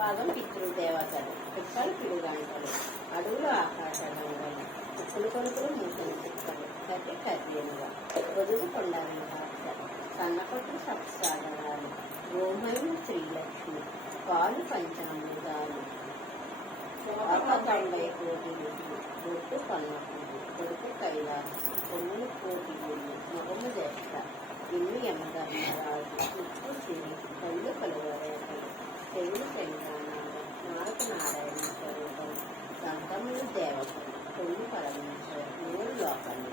పాదం పితృదేవతలు. కుక్కలు పిడుగంటలు. అడుగులు ఆకాశగంగలు. ఉప్పులు కొడుకులు మూసిన చిక్కలు కట్టి కర్రీలుగా పొదుగు కొండ వెంకాక్షలు కన్నకొట్టు సప్సాగరాలు గోమయం శ్రీలక్ష్మి. పాలు పంచామృతాలు. తొంభై కోటి గుడ్లు బొట్టు పన్నపుడు కొడుకు కైలాసం. కొమ్ములు కోటి గుళ్ళు మొగము జ్యేష్ఠ. ఇల్లు యమధర్మరాజు. ఉప్పు సిరి కళ్ళు కలువరేఖలు చెవులు శంకానాథం నాలుగు నారాయణ స్వరూపం సంతములు దేవతలు కొళ్ళు పరమేశ్వర మూడు లోకాలు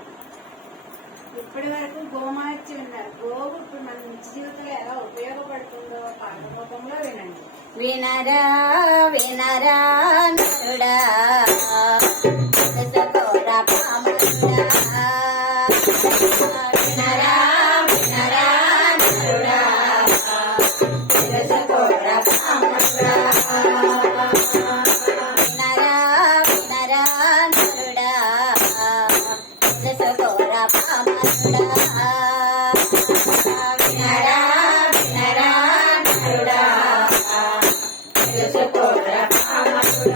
ఇప్పటి వరకు గోమార్చి ఉన్నారు గోవు ఇప్పుడు మన నిత్య జీవితంలో ఎలా ఉపయోగపడుతుందో పాట. రూపంలో వినండి. వినరా వినరా నరుడా.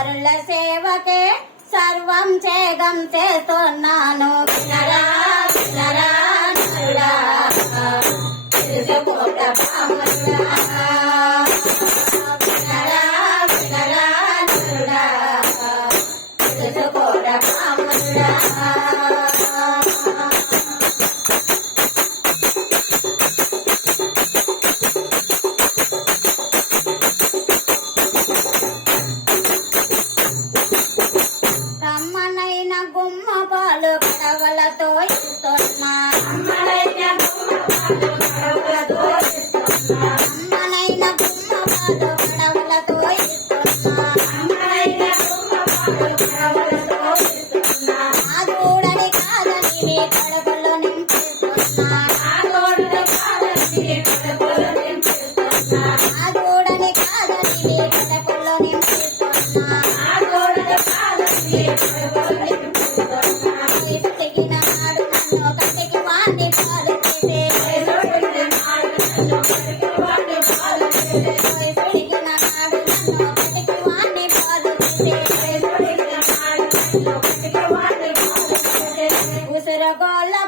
పరుల సేవకే సర్వం చేగం చేస్తున్నాను. వినరా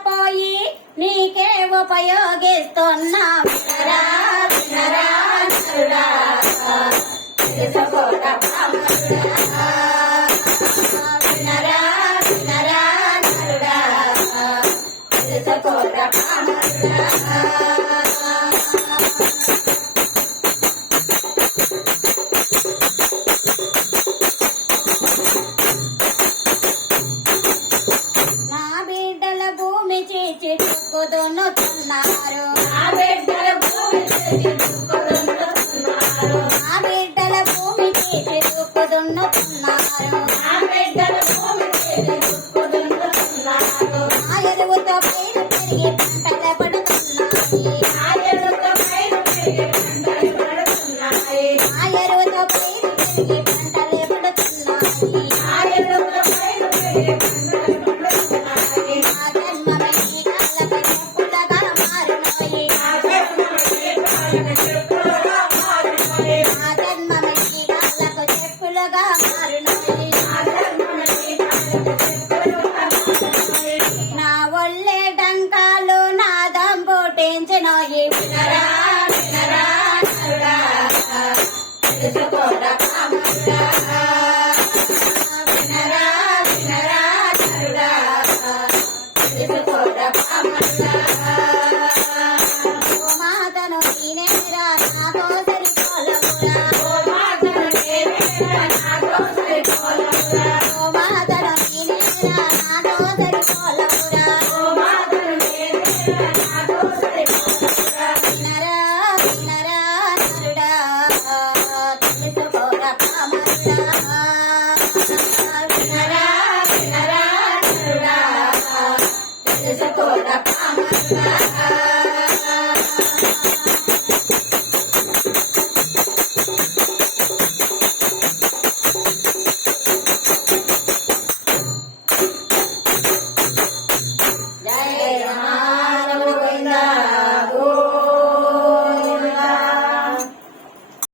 పోయి నీకే ఉపయోగిస్తున్నా వినరా వినరా భూమి ఆ బిడ్డల భూమి చీచి ఆ బిడ్డల భూమి చీచి బిడ్డల భూమి ఎరువుతో పైరు పెరిగి produk Amanda.